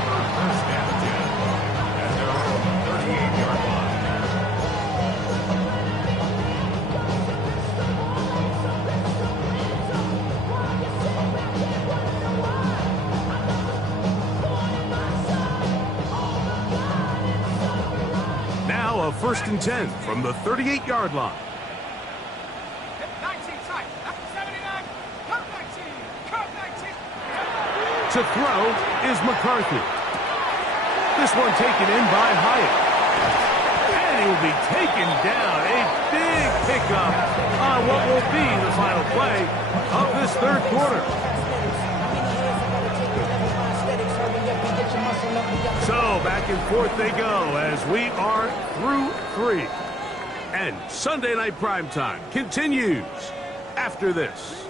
Now a 1st and 10 from the 38-yard line. 19 tight. After 79. Cut 19. Cut 19. To throw is McCarthy. This one taken in by Hyatt. And he will be taken down. A big pickup on what will be the final play of this 3rd quarter. So back and forth they go as we are through 3. And Sunday Night Primetime continues after this.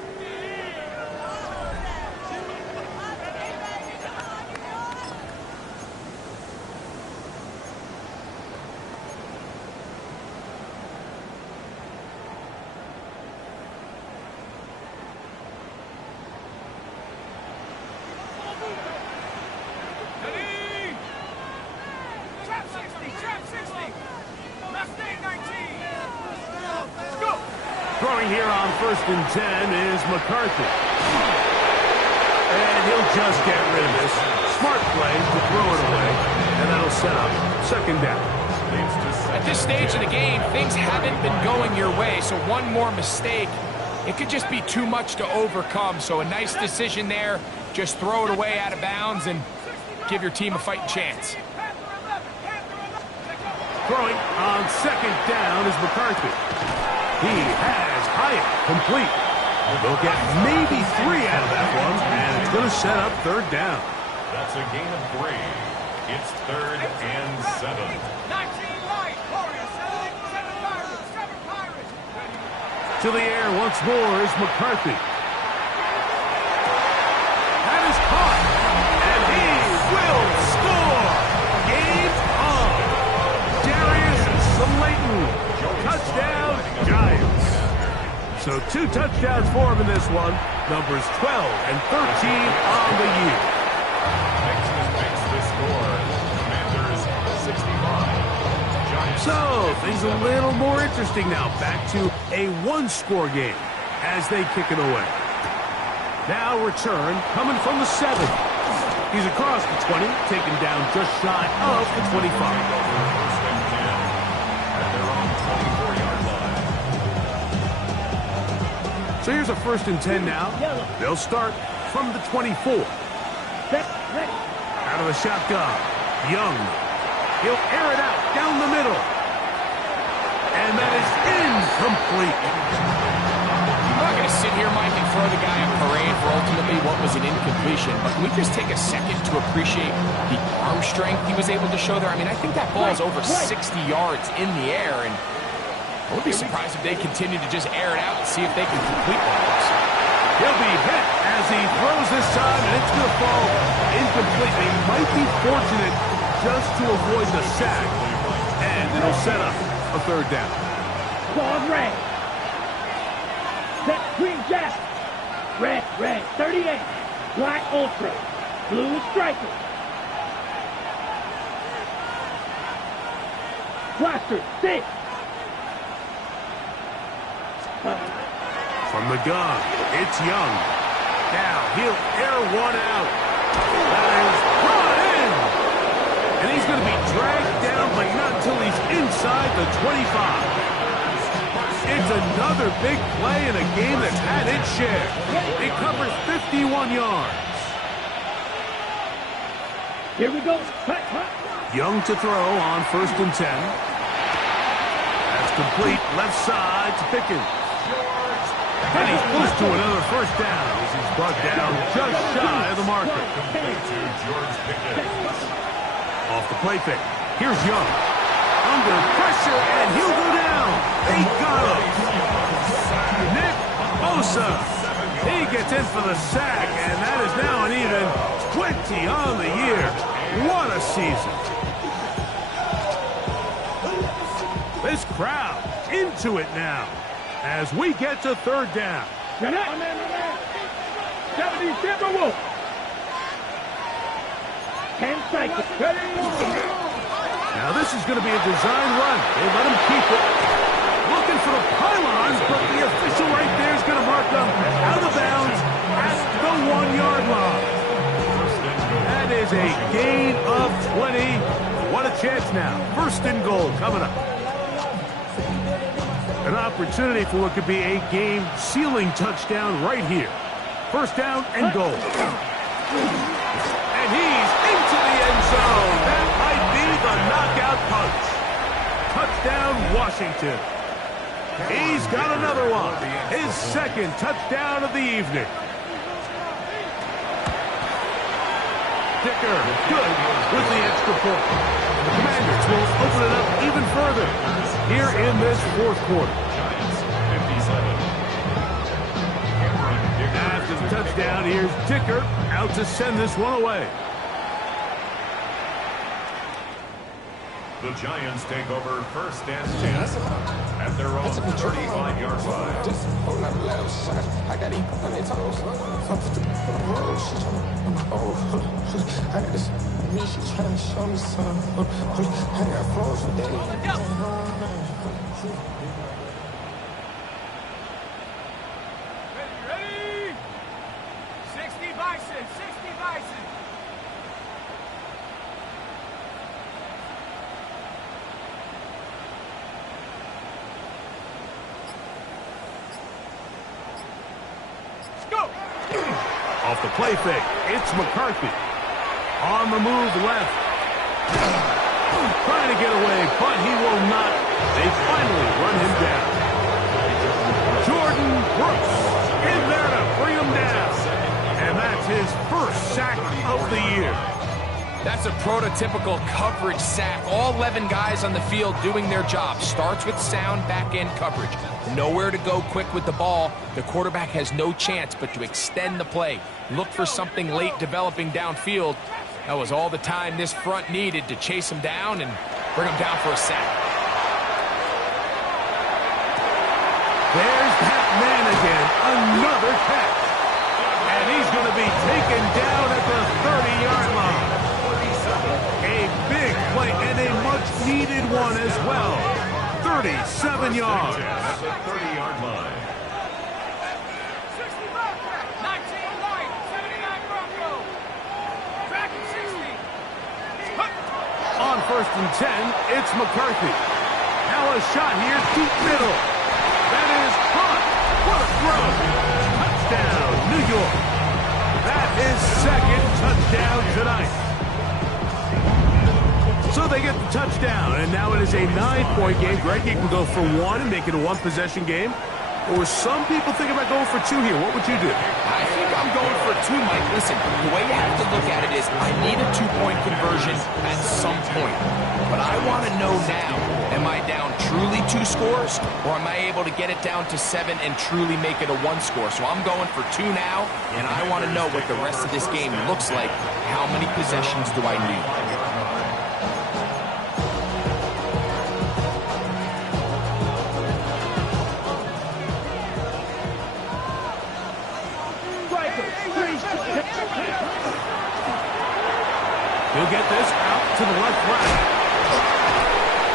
Throwing here on 1st and 10 is McCarthy. And he'll just get rid of this. Smart play to throw it away. And that'll set up 2nd down. At this stage of the game, things haven't been going your way, so one more mistake, it could just be too much to overcome. So a nice decision there. Just throw it away out of bounds and give your team a fighting chance. Throwing on 2nd down is McCarthy. He has Hyatt complete. They'll get maybe 3 out of that one, and it's going to set up 3rd down. That's a gain of 3. It's 3rd and 7. 19 light. Warriors, 7 Pirates, 7 Pirates. To the air once more is McCarthy. That is caught, and he will score. Game on. Darius Slayton. Touchdown, Giants. So 2 touchdowns for him in this one. Numbers 12 and 13 on the year. Makes the score. Commanders 65. Giants. So things a little more interesting now. Back to a 1-score game as they kick it away. Now return coming from the 7. He's across the 20, taken down just shy of the 25. First and 10 at their own 24-yard line. So here's a 1st and 10 now. They'll start from the 24. Out of the shotgun. Young. He'll air it out down the middle. And that is incomplete. I'm not going to sit here, Mike, and throw the guy a parade for ultimately what was an incompletion, but can we just take a second to appreciate the arm strength he was able to show there? I mean, I think that ball is over 60 yards in the air, and I wouldn't be surprised if they continue to just air it out and see if they can complete one of those. He'll be hit as he throws this time, and it's going to fall incomplete. They might be fortunate just to avoid the sack, and it'll set up a 3rd down. Ball red. Set green jack. Red, 38. Black ultra. Blue striker. Blaster, 6. From the gun, it's Young. Now he'll air one out. That is brought in. And he's going to be dragged down, but not until he's inside the 25. It's another big play in a game that's had its share. It covers 51 yards. Here we go. Young to throw on 1st and 10. That's complete. Left side to Pickens. And he's close to another 1st down as he's brought down just shy of the marker. Off the play fake. Here's Young. Under pressure, and he'll go down. They got him. Nick Bosa. He gets in for the sack, and that is now an even 20 on the year. What a season. This crowd into it now as we get to 3rd down. 70 Timberwolves. 10 seconds. Now this is going to be a design run. They let him keep it. Looking for the pylons, but the official right there is going to mark them out of bounds at the 1-yard line. That is a gain of 20. What a chance now. 1st and goal coming up. An opportunity for what could be a game-sealing touchdown right here. 1st down and goal. And he's into the end zone. That might be the knockout punch. Touchdown, Washington. He's got another one. His 2nd touchdown of the evening. Dicker, good with the extra point. The Commanders will open it up even further here in this 4th quarter. Giants 57. After the touchdown, here's Dicker out to send this one away. The Giants take over 1st and 10 at their own 35-yard line. I got to eat on their toes. I got this me, she trying to show me something. I got frozen daily. Ready? 60 Bison, 60 Bison. Let's go. Off the play fake, it's McCarthy. On the move left. Trying to get away, but he will not. They finally run him down. Jordan Brooks in there to bring him down. And that's his first sack of the year. That's a prototypical coverage sack. All 11 guys on the field doing their job. Starts with sound back-end coverage. Nowhere to go quick with the ball. The quarterback has no chance but to extend the play. Look for something late developing downfield. That was all the time this front needed to chase him down and bring him down for a sack. There's that man again. Another catch. And he's going to be taken down at the 30-yard line. A big play and a much-needed one as well. 37 yards. At the 30-yard line. 60 Bobcat, 19 Light, 79 Bronco. Track at 60. On 1st and 10, it's McCarthy. Now a shot here, deep middle. That is caught. What a throw. Touchdown, New York. That is second touchdown tonight. So they get the touchdown, and now it is a 9-point game. Greg, you can go for one and make it a one-possession game. Or some people think about going for two here. What would you do? I think I'm going for two, Mike. Listen, the way you have to look at it is I need a 2-point conversion at some point. But I want to know now, am I down truly 2 scores, or am I able to get it down to 7 and truly make it a 1 score? So I'm going for 2 now, and I want to know what the rest of this game looks like. How many possessions do I need? He'll get this out to the left flank.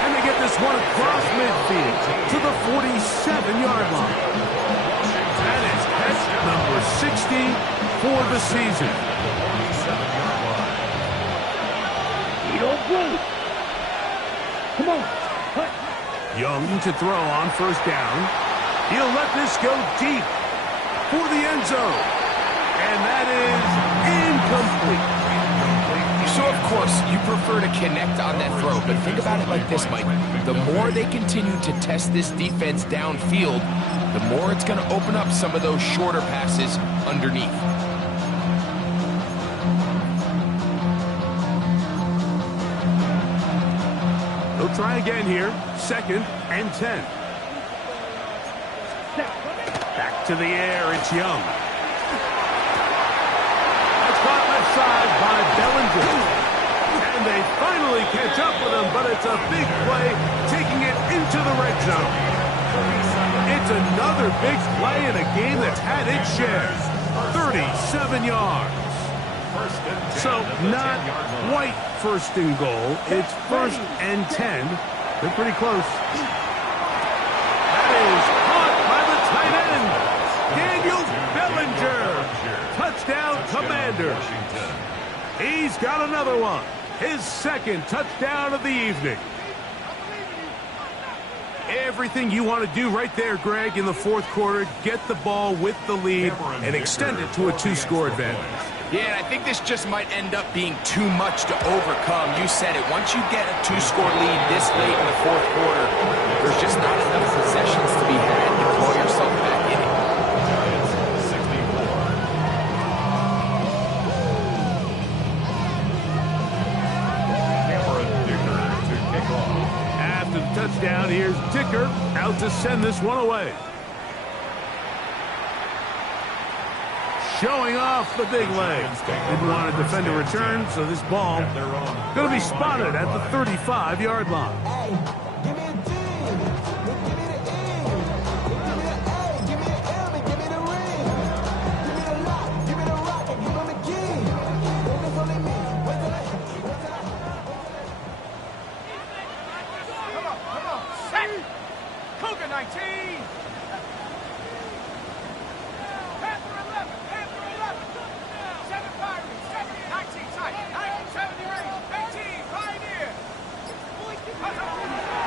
And they get this one across midfield to the 47-yard line. That is catch number 60 for the season. He don't blow. Come on. Cut. Young to throw on 1st down. He'll let this go deep for the end zone. And that is incomplete. So, of course, you prefer to connect on that throw, but think about it like this, Mike. The more they continue to test this defense downfield, the more it's going to open up some of those shorter passes underneath. They'll try again here. 2nd and 10. Back to the air, it's Young. Caught left side by Bellinger. And they finally catch up with him, but it's a big play, taking it into the red zone. It's another big play in a game that's had its share. 37 yards. So not quite 1st and goal. It's 1st and 10. They're pretty close. That is caught by the tight end, Daniel Bellinger. Touchdown, Commanders. He's got another one. His 2nd touchdown of the evening. Everything you want to do right there, Greg, in the 4th quarter. Get the ball with the lead and extend it to a 2-score advantage. Yeah, and I think this just might end up being too much to overcome. You said it. Once you get a 2-score lead this late in the 4th quarter, there's just not enough possessions to be had to claw yourself back in it. After the touchdown, here's Dicker out to send this one away. Showing off the big legs. Didn't want to defend a return, so this ball going to be spotted at the 35-yard line. Cougar 19.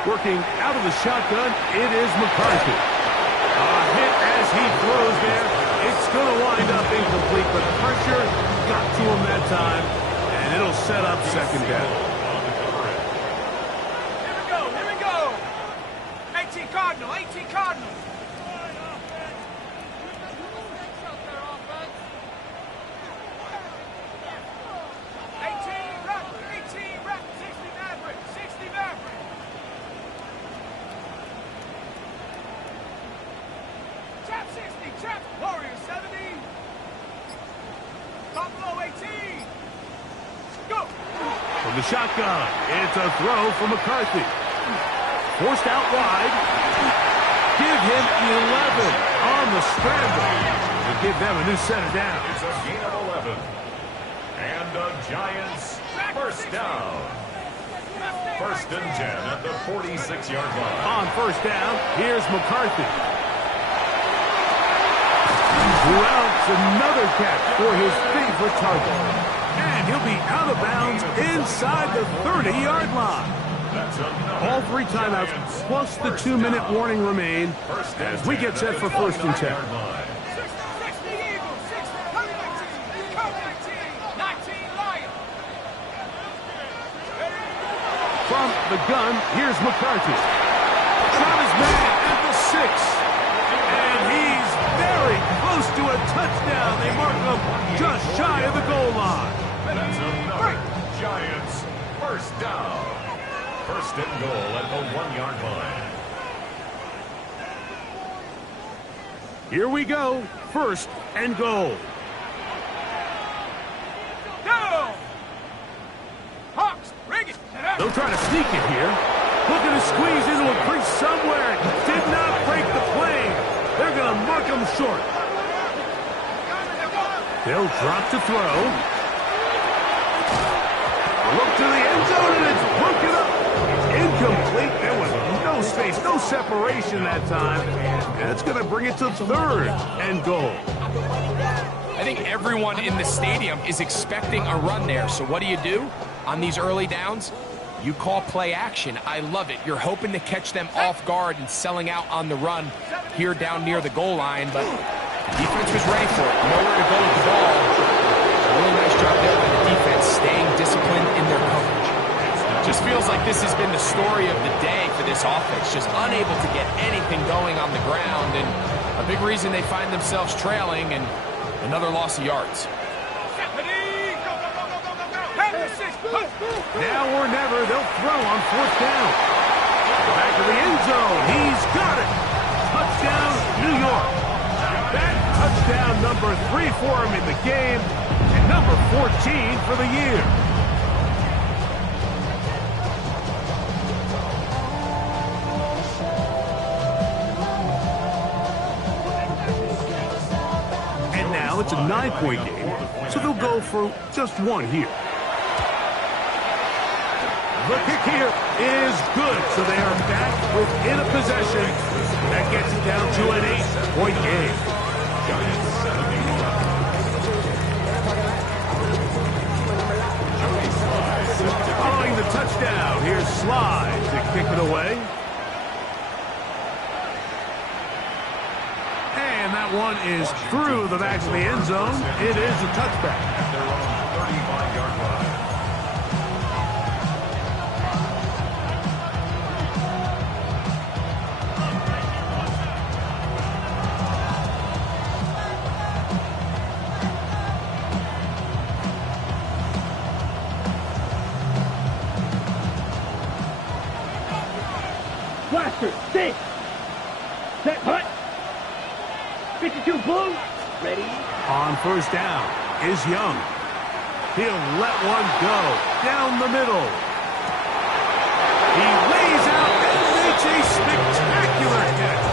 Working out of the shotgun, it is McCarthy. A hit as he throws there. It's going to wind up incomplete, but pressure got to him that time, and it'll set up second down. Here we go. 18 Cardinal, 18 Cardinal. 18 rep, 60 Maverick, 60 Maverick. Chap 60, Chap Warrior 70. Buffalo 18. Go. From the shotgun, it's a throw from McCarthy. Forced out wide. Give him 11 on the scramble to give them a new set of downs. It's a gain of 11. And the Giants first down. First and 10 at the 46-yard line. On first down, here's McCarthy. Routes another catch for his favorite target. And he'll be out of bounds inside the 30-yard line. All three timeouts plus the 2-minute warning remain as we get set for first and 10. 60 Eagles, 60, 19, 19 Lions. From the gun, here's McCarthy. From his man at the 6. And he's very close to a touchdown. They mark him just shy of the goal line. That's another Giants first down. First and goal at the 1-yard line. Here we go. First and goal. Go. Hawks, ring it. They'll try to sneak it here. Looking to squeeze into a crease somewhere. Did not break the plane. They're going to mark him short. They'll drop to throw. Look to the end zone, and it's broken up. Incomplete. There was no space, no separation that time. And it's going to bring it to third and goal. I think everyone in the stadium is expecting a run there. So what do? On these early downs? You call play action. I love it. You're hoping to catch them off guard and selling out on the run here down near the goal line, but the defense was ready for it. Nowhere to go with the ball. A really nice job there by the defense, staying disciplined in their coverage. Just feels like this has been the story of the day for this offense, just unable to get anything going on the ground, and a big reason they find themselves trailing and another loss of yards. Now or never, they'll throw on fourth down. Back to the end zone. He's got it. Touchdown, New York. That touchdown number 3 for him in the game, and number 14 for the year. And now it's a 9-point game, so they'll go for just one here. The kick here is good, so they are back within a possession. That gets it down to an 8-point game. Following the touchdown, here's Slide to kick it away. And that one is through the back of the end zone. It is a touchback. At their own 35-yard line. Blaster, 6. Set, hut. 52 blue. Ready. On first down is Young. He'll let one go down the middle. He lays out and makes a spectacular catch.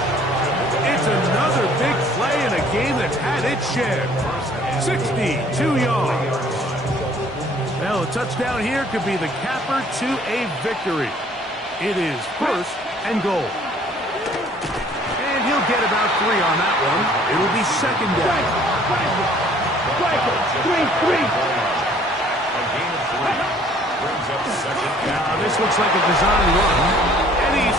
It's another big play in a game that's had its share. 62 yards. Well, a touchdown here could be the capper to a victory. It is first and goal. And he'll get about 3 on that one. It'll be second down. Striker, 3-3. A gain of 3 brings up second down. Now, this looks like a design run. And he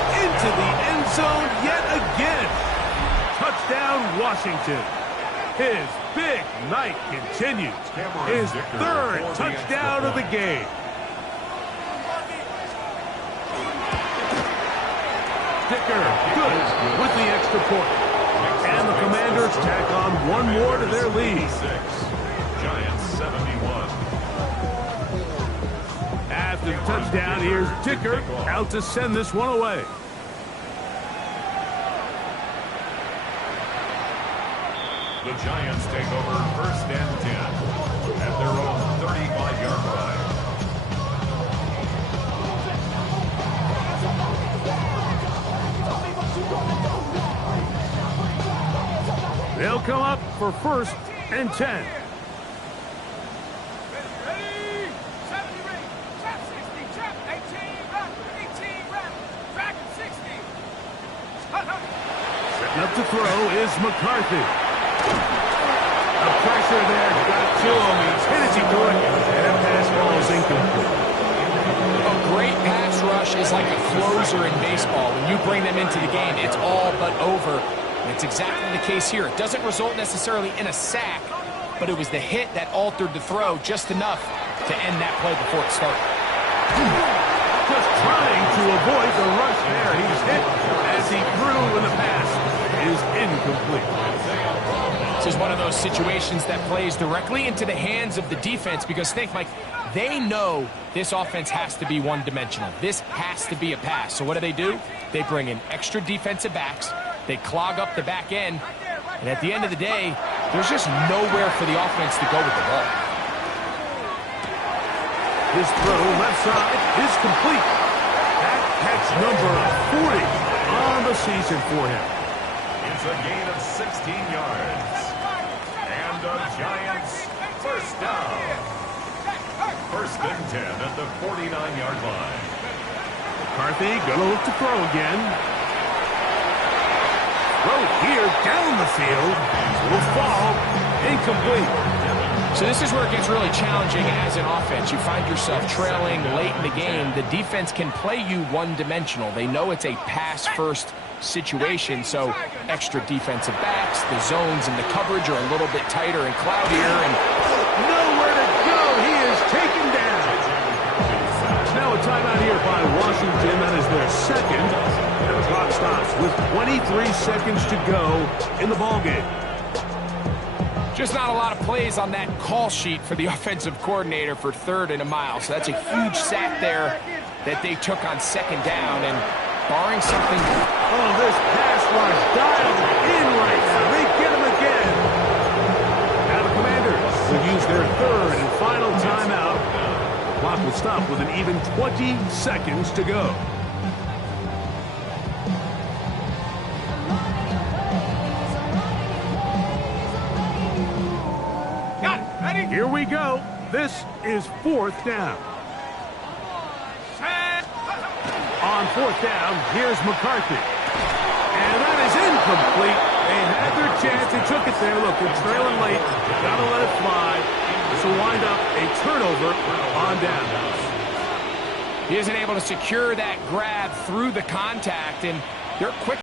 Washington. His big night continues. His third touchdown of the game. Dicker, good with the extra point. And the Commanders tack on one more to their lead. Giants 71. After the touchdown, here's Dicker out to send this one away. The Giants take over 1st and 10 at their own 35-yard line. They'll come up for 1st and 10. Ready? 70 ring. Trap 60. Trap 18. Rap. 18. Rap. Track 60. Setting up to throw is McCarthy. The pressure there got to him. He's hit as he threw it, and that pass ball is incomplete. A great pass rush is like a closer in baseball. When you bring them into the game, it's all but over. And it's exactly the case here. It doesn't result necessarily in a sack, but it was the hit that altered the throw just enough to end that play before it started. Just trying to avoid the rush there. He's hit as he threw, and the pass is incomplete. This is one of those situations that plays directly into the hands of the defense because, think, Mike, they know this offense has to be one-dimensional. This has to be a pass. So what do? They bring in extra defensive backs. They clog up the back end. And at the end of the day, there's just nowhere for the offense to go with the ball. His throw left side is complete. That catch number 40 on the season for him. It's a gain of 16 yards. And the Giants 1st down. 1st and 10 at the 49-yard line. McCarthy gonna look to throw again. Throw here down the field. Will fall. Incomplete. So this is where it gets really challenging as an offense. You find yourself trailing late in the game. The defense can play you one-dimensional. They know it's a pass-first situation, so extra defensive backs, the zones and the coverage are a little bit tighter and cloudier. And nowhere to go. He is taken down. Now a timeout here by Washington. That is their second. And the clock stops with 23 seconds to go in the ballgame. just not a lot of plays on that call sheet for the offensive coordinator for 3rd and a mile. So that's a huge sack there that they took on 2nd down. And barring something... Oh, this pass rush dialed in right now. They get him again. Now the Commanders will use their 3rd and final timeout. The clock will stop with an even 20 seconds to go. Here we go. This is 4th down. On 4th down, here's McCarthy. And that is incomplete. They had their chance. They took it there. Look, they're trailing late. Gotta let it fly. This will wind up a turnover on down. He isn't able to secure that grab through the contact, and they're quick.